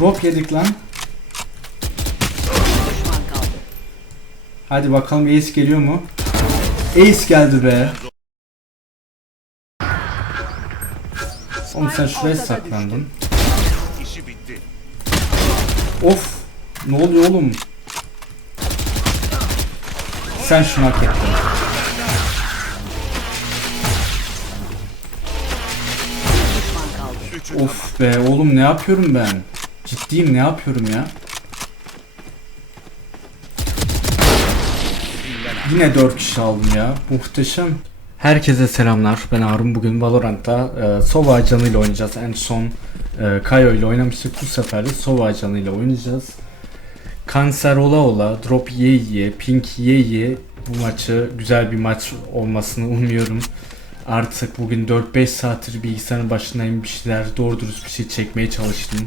Drop yedik lan. Hadi bakalım Ace geliyor mu? Ace geldi be. Oğlum sen şuraya saklandın. Of. Ne oluyor oğlum? Sen şunu hak ettin. Of be oğlum ne yapıyorum ben? Ciddiyim ne yapıyorum ya? Yine 4 kişi aldım ya. Muhteşem. Herkese selamlar. Ben Harun. Bugün Valorant'ta e, Sova Ajanı ile oynayacağız. En son e, Kayo ile oynamıştık. Bu sefer de Sova Ajanı ile oynayacağız. Kanser ola ola, drop ye ye, pink ye ye bu maçı güzel bir maç olmasını umuyorum. Artık bugün 4-5 saattir bilgisayarın başındayım bir şeyler doğru dürüst bir şey çekmeye çalıştım.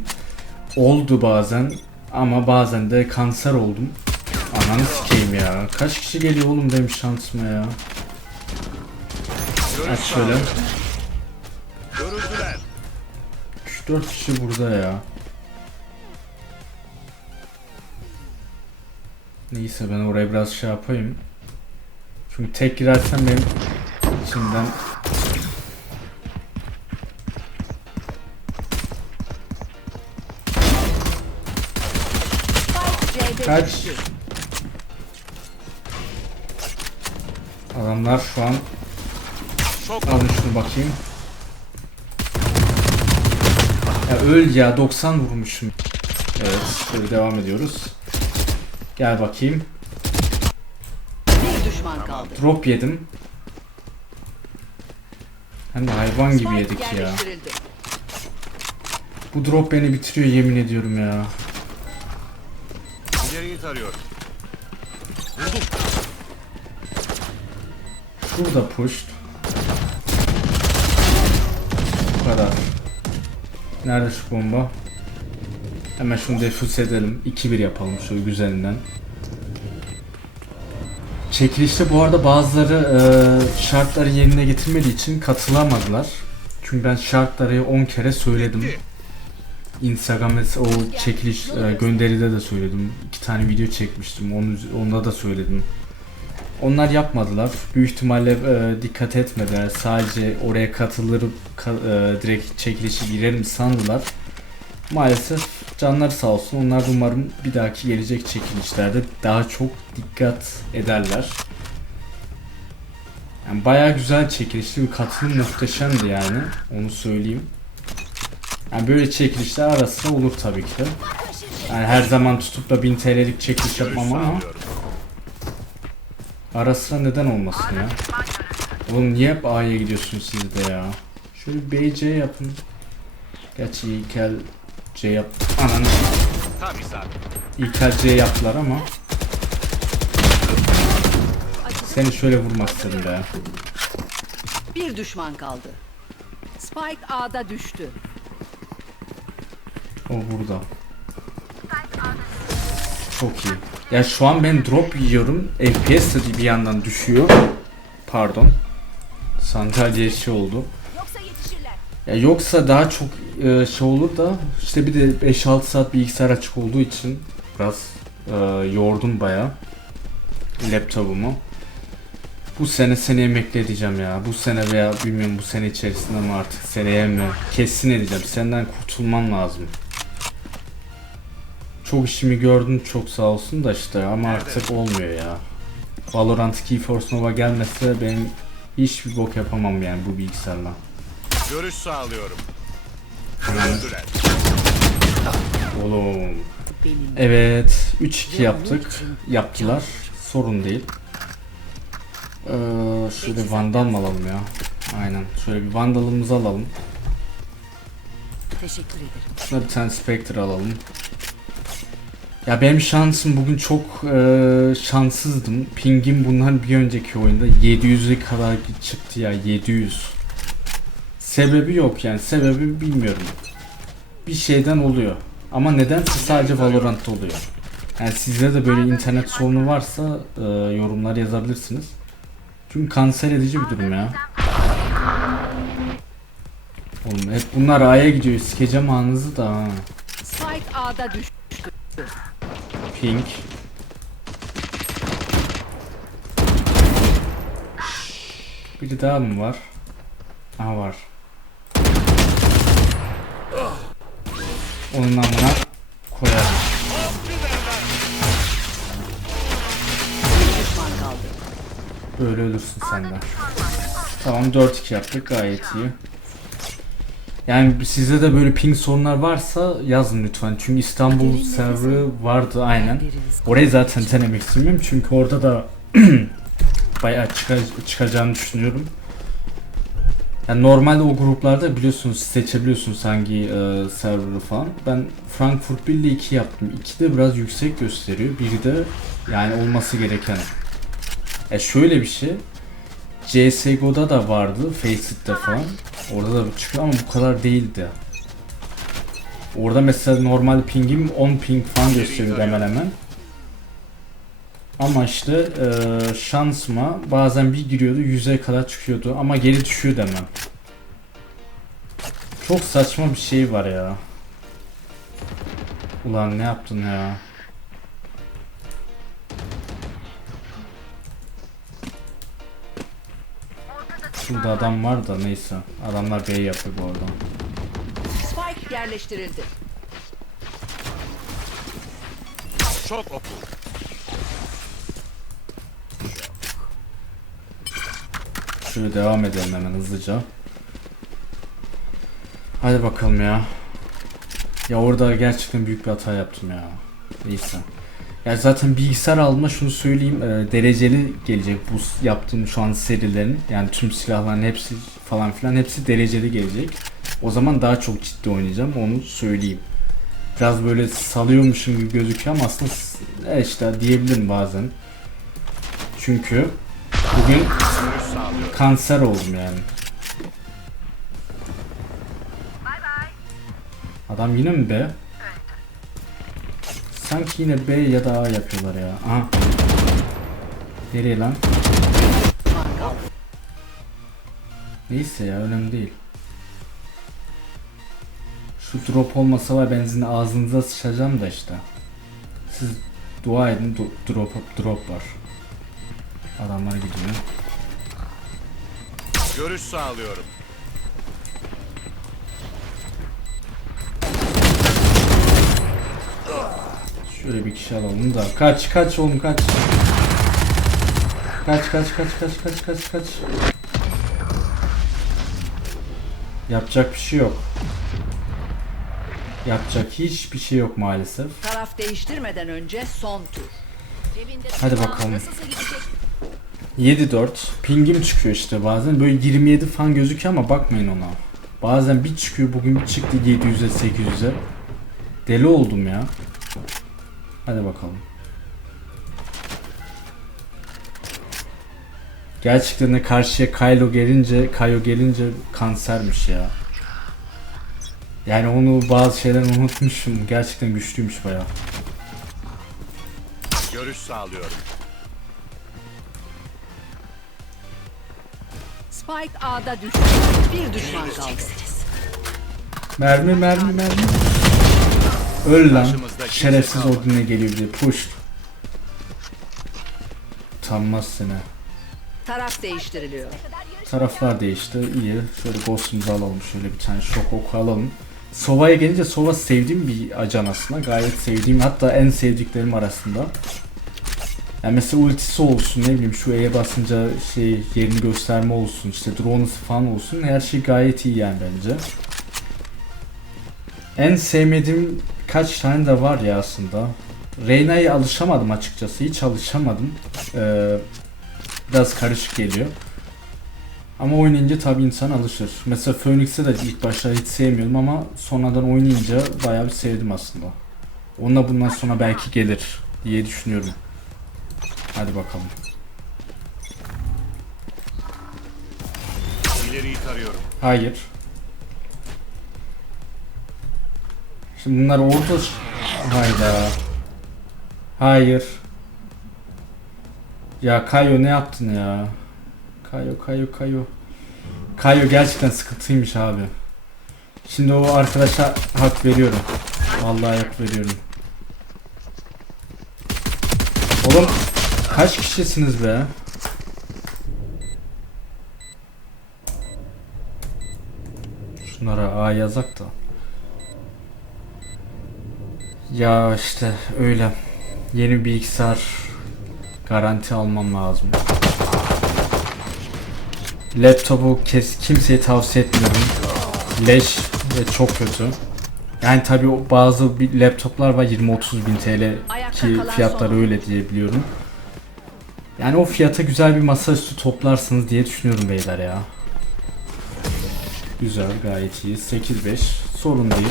Oldu bazen ama bazen de kanser oldum. Ananı sikeyim ya. Kaç kişi geliyor oğlum benim şansıma ya. Aç şöyle. Görüldüler. 3-4 kişi burada ya. Neyse ben oraya biraz şey yapayım. Çünkü tek girersem benim içimden kaç adamlar şu an Çok alın şunu bakayım. Ya öl ya 90 vurmuşum. Evet şöyle devam ediyoruz. Gel bakayım. Bir düşman kaldı. Drop yedim. Hem de hayvan gibi yedik ya. Bu drop beni bitiriyor yemin ediyorum ya. İleriyi tarıyorum. Şurada pushed. Bu kadar. Nerede şu bomba? Hemen şunu defüze edelim. 2-1 yapalım şu güzelinden. Çekilişte bu arada bazıları e, şartları yerine getirmediği için katılamadılar. Çünkü ben şartları 10 kere söyledim. Instagram'da o çekiliş e, gönderide de söyledim. İki tane video çekmiştim. Onu, onda da söyledim. Onlar yapmadılar. Büyük ihtimalle e, dikkat etmediler. Sadece oraya katılır ka- e, direkt çekilişe girerim sandılar. Maalesef canları sağ olsun. Onlar umarım bir dahaki gelecek çekilişlerde daha çok dikkat ederler. Yani bayağı güzel çekilişti. Katılım muhteşemdi yani. Onu söyleyeyim. Yani böyle çekilişler arasında olur tabii ki. Yani her zaman tutup da 1000 TL'lik çekiliş yapmam ama. Ara neden olmasın ya? Oğlum niye hep A'ya gidiyorsunuz siz de ya? Şöyle bir BC yapın. Gerçi İlkel C yap... Ananı. İlkel C yaptılar ama Seni şöyle istedim be. Bir düşman kaldı. Spike A'da düştü. O burada. Çok iyi. Ya şu an ben drop yiyorum. FPS de bir yandan düşüyor. Pardon. Sandalye şey oldu. Ya yoksa daha çok e, şey olur da işte bir de 5-6 saat bilgisayar açık olduğu için biraz e, yordum baya laptopumu. Bu sene seni emekli edeceğim ya. Bu sene veya bilmiyorum bu sene içerisinde mi artık seneye mi? Kesin edeceğim. Senden kurtulman lazım. Çok işimi gördün çok sağ olsun da işte ama artık olmuyor ya. Valorant GeForce Nova gelmese ben hiçbir bok yapamam yani bu bilgisayarla. Görüş sağlıyorum. Görüldüler. Oğlum. Evet 3-2 yaptık. Yaptılar. Sorun değil. Ee, şöyle vandal mı alalım ya? Aynen. Şöyle bir vandalımızı alalım. teşekkür ederim. Şuna bir tane Spectre alalım. Ya benim şansım bugün çok e, şanssızdım. Pingim bundan bir önceki oyunda 700'e kadar çıktı ya 700. Sebebi yok yani sebebi bilmiyorum. Bir şeyden oluyor. Ama nedense sadece Valorant'ta oluyor. Yani sizde de böyle internet sorunu varsa e, yorumlar yazabilirsiniz. Çünkü kanser edici bir durum ya. Oğlum hep bunlar A'ya gidiyor. Sikeceğim anınızı da ha. Spike A'da düştü. Pink. Biri daha mı var? Aha var. Onun namına koyarım. Böyle ölürsün sen de. Tamam 4-2 yaptık gayet iyi. Yani sizde de böyle ping sorunlar varsa yazın lütfen. Çünkü İstanbul serverı vardı aynen. Orayı zaten denemek istemiyorum çünkü orada da bayağı çıkar, çıkacağını düşünüyorum. Yani normalde o gruplarda biliyorsunuz seçebiliyorsunuz hangi e, server'ı falan. Ben Frankfurt 1 ile 2 yaptım. 2 de biraz yüksek gösteriyor. Biri de yani olması gereken. E şöyle bir şey. CSGO'da da vardı. Facet'te falan. Orada da çıkıyor ama bu kadar değildi. Orada mesela normal pingim 10 ping falan gösteriyor hemen hemen. Ama işte e, şansıma bazen bir giriyordu 100'e kadar çıkıyordu ama geri düşüyordu hemen. Çok saçma bir şey var ya. Ulan ne yaptın ya? Şurada adam var da neyse. Adamlar B yapıyor bu arada. Spike yerleştirildi. Çok oku. Şöyle devam edelim hemen hızlıca. Hadi bakalım ya. Ya orada gerçekten büyük bir hata yaptım ya. Neyse. Ya zaten bilgisayar alma şunu söyleyeyim e, dereceli gelecek bu yaptığım şu an serilerin yani tüm silahların hepsi falan filan hepsi dereceli gelecek. O zaman daha çok ciddi oynayacağım onu söyleyeyim. Biraz böyle salıyormuşum gibi gözüküyor ama aslında e işte diyebilirim bazen. Çünkü bugün kanser oldum yani. Adam yine mi B? Sanki yine B ya da A yapıyorlar ya. Aha. Nereye lan? Neyse ya önemli değil. Şu drop olmasa var benzin ağzınıza sıçacağım da işte. Siz dua edin drop drop var. Adamlar gidiyor. Görüş sağlıyorum. Şöyle bir kişi alalım da. Kaç kaç oğlum kaç. Kaç kaç kaç kaç kaç kaç kaç. Yapacak bir şey yok. Yapacak hiçbir şey yok maalesef. Taraf değiştirmeden önce son tur. Hadi bakalım. 7-4. Pingim çıkıyor işte bazen. Böyle 27 falan gözüküyor ama bakmayın ona. Bazen bir çıkıyor bugün bir çıktı 700'e 800'e. Deli oldum ya. Hadi bakalım. Gerçekten de karşıya Kylo gelince, Kayo gelince kansermiş ya. Yani onu bazı şeyler unutmuşum. Gerçekten güçlüymüş bayağı. Görüş sağlıyorum. Spike A'da düştü. Bir düşman kaldı. Mermi mermi mermi. Öl lan. Şerefsiz. Odin'e geliyor bir de. Push. Utanmaz seni. Taraf değiştiriliyor. Taraflar değişti. İyi. Şöyle ghost'umuzu alalım. Şöyle bir tane şok oku alalım. Sova'ya gelince Sova sevdiğim bir ajan aslında. Gayet sevdiğim hatta en sevdiklerim arasında. Yani mesela ultisi olsun ne bileyim şu E'ye basınca şey yerini gösterme olsun işte drone'u falan olsun her şey gayet iyi yani bence. En sevmediğim kaç tane de var ya aslında. Reyna'ya alışamadım açıkçası hiç alışamadım. Ee, biraz karışık geliyor. Ama oynayınca tabii insan alışır. Mesela Phoenix'e de ilk başta hiç sevmiyordum ama sonradan oynayınca bayağı bir sevdim aslında. Onunla bundan sonra belki gelir diye düşünüyorum. Hadi bakalım. İleriyi tarıyorum. Hayır. Şimdi bunlar orada... Hayda. Hayır. Ya Kayo ne yaptın ya? Kayo Kayo Kayo. Kayo gerçekten sıkıntıymış abi. Şimdi o arkadaşa hak veriyorum. Vallahi ayak veriyorum. Oğlum kaç kişisiniz be? Şunlara A yazak da. Ya işte öyle. Yeni bilgisayar garanti almam lazım. Laptopu kes kimseye tavsiye etmiyorum. Leş ve çok kötü. Yani tabi bazı bir laptoplar var 20-30 bin TL ki fiyatları öyle diye biliyorum. Yani o fiyata güzel bir masaüstü toplarsınız diye düşünüyorum beyler ya. Güzel gayet iyi 8-5 sorun değil.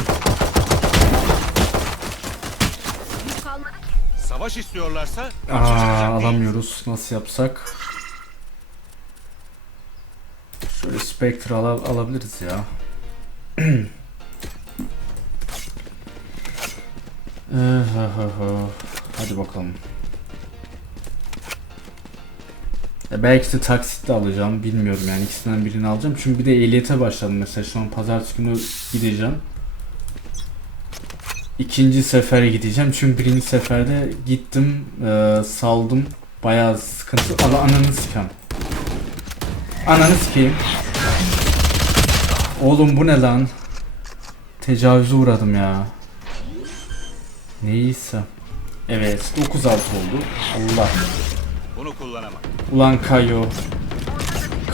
Savaş istiyorlarsa Aa, alamıyoruz. Nasıl yapsak? Şöyle Spectre ala- alabiliriz ya. Ha, ha, ha. Hadi bakalım. Ya belki de taksitle alacağım. Bilmiyorum yani ikisinden birini alacağım. Çünkü bir de ehliyete başladım mesela. Şu an pazartesi günü gideceğim. İkinci sefere gideceğim. Çünkü birinci seferde gittim e, saldım. Bayağı sıkıntı. Allah ananı sikeyim. Ananı sikeyim. Oğlum bu ne lan? Tecavüze uğradım ya. Neyse. Evet 9-6 oldu. Allah. Bunu kullanamam. Ulan Kayo.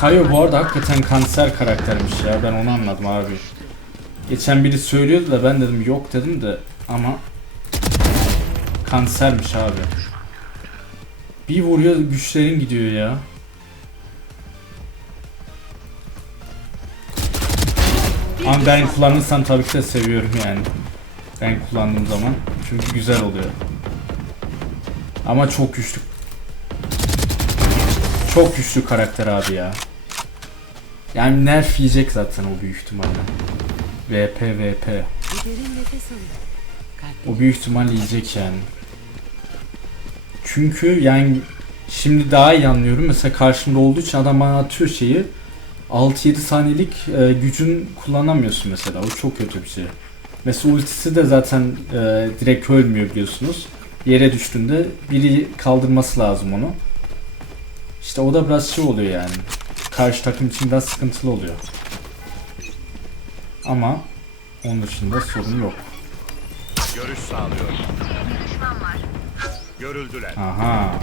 Kayo bu arada hakikaten kanser karaktermiş ya. Ben onu anladım abi. Geçen biri söylüyordu da ben dedim yok dedim de ama kansermiş abi. Bir vuruyor güçlerin gidiyor ya. Ama ben kullanırsam tabii ki de seviyorum yani. Ben kullandığım zaman. Çünkü güzel oluyor. Ama çok güçlü. Çok güçlü karakter abi ya. Yani nerf yiyecek zaten o büyük ihtimalle. VP VP. O büyük ihtimal yiyecek yani. Çünkü yani şimdi daha iyi anlıyorum. Mesela karşımda olduğu için adam bana atıyor şeyi. 6-7 saniyelik e, gücün kullanamıyorsun mesela. O çok kötü bir şey. Mesela ultisi de zaten e, direkt ölmüyor biliyorsunuz. Yere düştüğünde biri kaldırması lazım onu. İşte o da biraz şey oluyor yani. Karşı takım için biraz sıkıntılı oluyor. Ama onun dışında sorun yok. Görüş sağlıyorum. Görüldüler. Aha.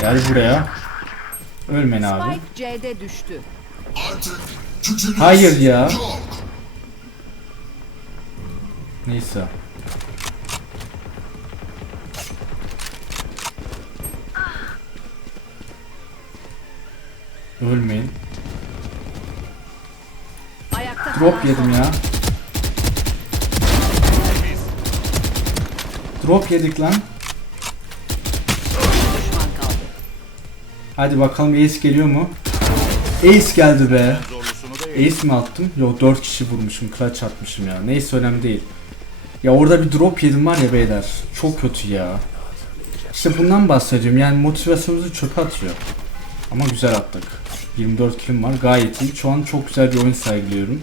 Gel buraya. Ölmen abi. Spike C'de düştü. Hayır ya. Neyse. Ölmeyin. Ayakta Drop kalan yedim son. ya. Drop yedik lan. Hadi bakalım Ace geliyor mu? Ace geldi be. Ace mi attım? Yok 4 kişi vurmuşum. Clutch atmışım ya. Neyse önemli değil. Ya orada bir drop yedim var ya beyler. Çok kötü ya. İşte bundan bahsediyorum. Yani motivasyonumuzu çöpe atıyor. Ama güzel attık. 24 kilim var. Gayet iyi. Şu an çok güzel bir oyun sergiliyorum.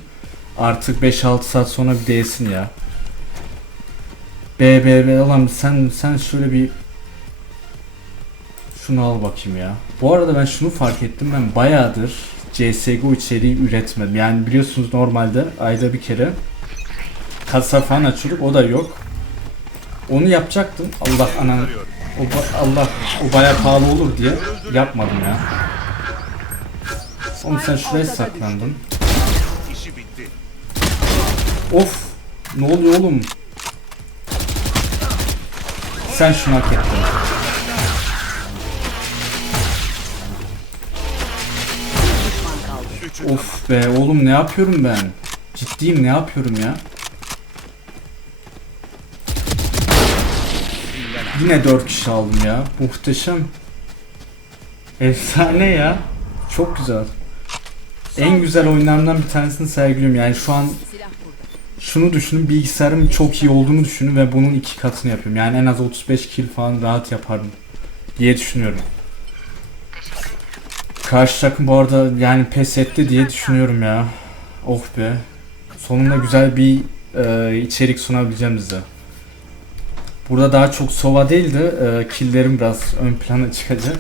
Artık 5-6 saat sonra bir değsin ya. B B B ulan sen sen şöyle bir şunu al bakayım ya. Bu arada ben şunu fark ettim. Ben bayağıdır CSGO içeriği üretmedim. Yani biliyorsunuz normalde ayda bir kere kasa falan açıyorduk. O da yok. Onu yapacaktım. Allah anan arıyorum. o Allah o bayağı pahalı olur diye yapmadım ya. Oğlum sen şuraya saklandın. Of! Ne oluyor oğlum? Sen şunu hak ettin. Of be oğlum ne yapıyorum ben? Ciddiyim ne yapıyorum ya? Yine 4 kişi aldım ya. Muhteşem. Efsane ya. Çok güzel. En güzel oyunlarımdan bir tanesini sergiliyorum. Yani şu an. Şunu düşünün bilgisayarım çok iyi olduğunu düşünün ve bunun iki katını yapıyorum. Yani en az 35 kill falan rahat yaparım diye düşünüyorum. Karşı takım bu arada yani pes etti diye düşünüyorum ya. Oh be. Sonunda güzel bir e, içerik sunabileceğim size. Burada daha çok sova değil de e, killerim biraz ön plana çıkacak.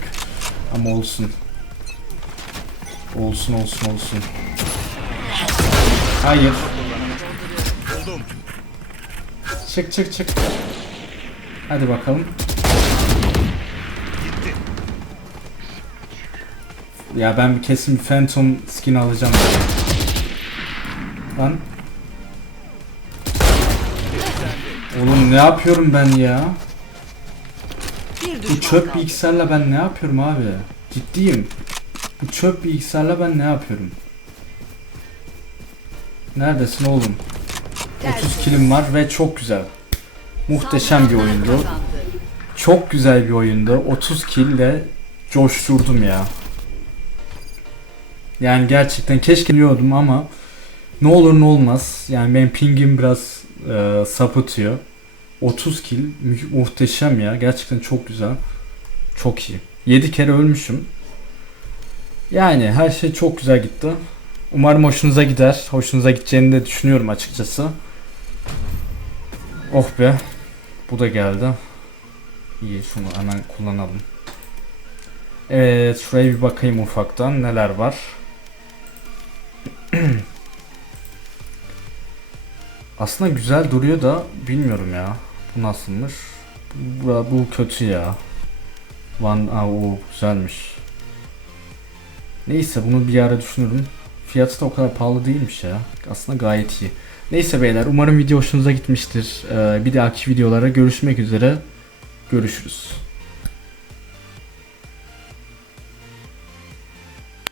Ama olsun. Olsun olsun olsun. Hayır. Çık çık çık. Hadi bakalım. Ya ben bir kesin Phantom skin alacağım. Lan. Oğlum ne yapıyorum ben ya? Bu çöp bilgisayarla ben ne yapıyorum abi? Ciddiyim. Bu çöp bilgisayarla ben ne yapıyorum? Neredesin oğlum? 30 kilim var ve çok güzel. Muhteşem bir oyundu. Çok güzel bir oyundu. 30 kill ile coşturdum ya. Yani gerçekten keşke biliyordum ama ne olur ne olmaz. Yani benim pingim biraz e, sapıtıyor. 30 kill muhteşem ya. Gerçekten çok güzel. Çok iyi. 7 kere ölmüşüm. Yani her şey çok güzel gitti. Umarım hoşunuza gider. Hoşunuza gideceğini de düşünüyorum açıkçası. Oh be. Bu da geldi. İyi şunu hemen kullanalım. Evet şuraya bir bakayım ufaktan neler var. Aslında güzel duruyor da bilmiyorum ya. Bu nasılmış? Bu, bu kötü ya. Van aa, o güzelmiş. Neyse bunu bir ara düşünürüm. Fiyatı da o kadar pahalı değilmiş ya. Aslında gayet iyi. Neyse beyler umarım video hoşunuza gitmiştir. Ee, bir dahaki videolara görüşmek üzere. Görüşürüz.